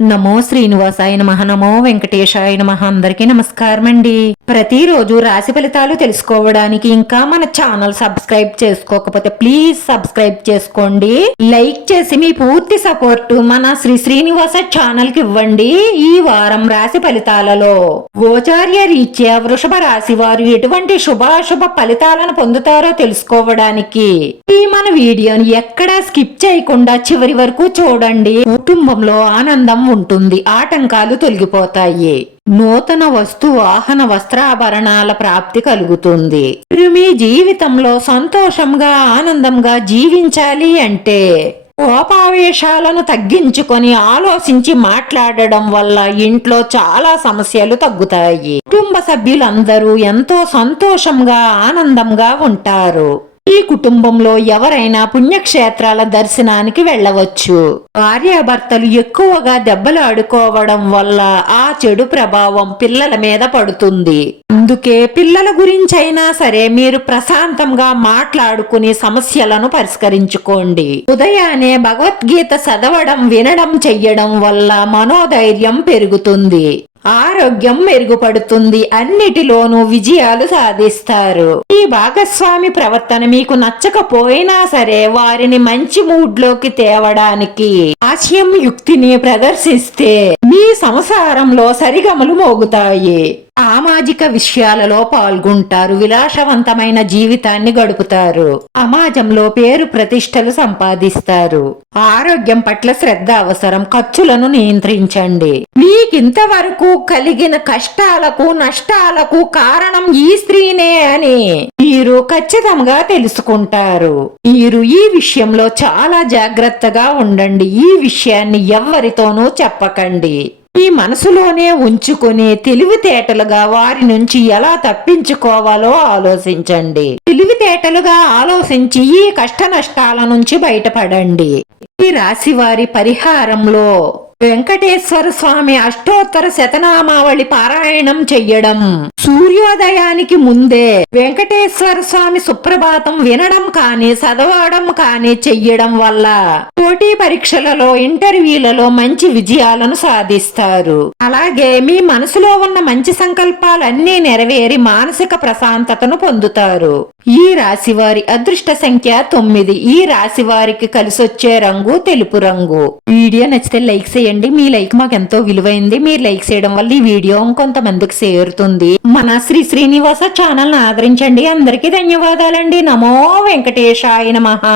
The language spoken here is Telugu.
నమో శ్రీనివాసాయ నమః. నమో వెంకటేశాయ నమః. అందరికీ నమస్కారం అండి. ప్రతిరోజు రాశి ఫలితాలు తెలుసుకోవడానికి ఇంకా మన ఛానల్ సబ్స్క్రైబ్ చేసుకోకపోతే ప్లీజ్ సబ్స్క్రైబ్ చేసుకోండి. లైక్ చేసి మీ పూర్తి సపోర్ట్ మన శ్రీనివాస ఛానల్ కి ఇవ్వండి. ఈ వారం రాశి ఫలితాలలో గోచార్య రీత్యా వృషభ రాశి వారు ఎటువంటి శుభాశుభ ఫలితాలను పొందుతారో తెలుసుకోవడానికి ఈ మన వీడియోని ఎక్కడా స్కిప్ చేయకుండా చివరి వరకు చూడండి. కుటుంబంలో ఆనందం ఉంటుంది, ఆటంకాలు తొలగిపోతాయి, నూతన వస్తు వాహన వస్త్రాభరణాల ప్రాప్తి కలుగుతుంది. మీరు మీ జీవితంలో సంతోషంగా ఆనందంగా జీవించాలి అంటే కోపావేశాలను తగ్గించుకొని ఆలోచించి మాట్లాడడం వల్ల ఇంట్లో చాలా సమస్యలు తగ్గుతాయి. కుటుంబ సభ్యులందరూ ఎంతో సంతోషంగా ఆనందంగా ఉంటారు. ఈ కుటుంబంలో ఎవరైనా పుణ్యక్షేత్రాల దర్శనానికి వెళ్ళవచ్చు. భార్యాభర్తలు ఎక్కువగా దెబ్బలు ఆడుకోవడం వల్ల ఆ చెడు ప్రభావం పిల్లల మీద పడుతుంది. అందుకే పిల్లల గురించైనా సరే మీరు ప్రశాంతంగా మాట్లాడుకుని సమస్యలను పరిష్కరించుకోండి. ఉదయాన్నే భగవద్గీత చదవడం వినడం చెయ్యడం వల్ల మనోధైర్యం పెరుగుతుంది, ఆరోగ్యం మెరుగుపడుతుంది, అన్నిటిలోనూ విజయాలు సాధిస్తారు. ఈ భాగస్వామి ప్రవర్తన మీకు నచ్చకపోయినా సరే వారిని మంచి మూడ్ లోకి తేవడానికి హాస్యం యుక్తిని ప్రదర్శిస్తే మీ సంసారంలో సరిగమలు మోగుతాయి. సామాజిక విషయాలలో పాల్గొంటారు, విలాసవంతమైన జీవితాన్ని గడుపుతారు, సమాజంలో పేరు ప్రతిష్టలు సంపాదిస్తారు. ఆరోగ్యం పట్ల శ్రద్ధ అవసరం, ఖర్చులను నియంత్రించండి. మీకింతవరకు కలిగిన కష్టాలకు నష్టాలకు కారణం ఈ స్త్రీనే అని మీరు ఖచ్చితంగా తెలుసుకుంటారు. మీరు ఈ విషయంలో చాలా జాగ్రత్తగా ఉండండి. ఈ విషయాన్ని ఎవ్వరితోనూ చెప్పకండి. మీ మనసులోనే ఉంచుకుని తెలివితేటలుగా వారి నుంచి ఎలా తప్పించుకోవాలో ఆలోచించండి. తెలివితేటలుగా ఆలోచించి ఈ కష్ట నష్టాల నుంచి బయటపడండి. ఈ రాశి వారి పరిహారంలో వెంకటేశ్వర స్వామి అష్టోత్తర శతనామావళి పారాయణం చెయ్యడం, సూర్యోదయానికి ముందే వెంకటేశ్వర స్వామి సుప్రభాతం వినడం కానీ చదవడం కానీ చెయ్యడం వల్ల పోటీ పరీక్షలలో ఇంటర్వ్యూలలో మంచి విజయాలను సాధిస్తారు. అలాగే మీ మనసులో ఉన్న మంచి సంకల్పాలన్నీ నెరవేరి మానసిక ప్రశాంతతను పొందుతారు. ఈ రాశి వారి అదృష్ట సంఖ్య 9. ఈ రాశి వారికి కలిసొచ్చే రంగు తెలుపు రంగు. వీడియో నచ్చితే లైక్ చేయండి. మీ లైక్ మాకు ఎంతో విలువైంది. మీరు లైక్ చేయడం వల్ల ఈ వీడియో ఇంకొంతమందికి చేరుతుంది. మన శ్రీనివాస ఛానల్ ని ఆదరించండి. అందరికీ ధన్యవాదాలండి. నమో వెంకటేశాయ నమః.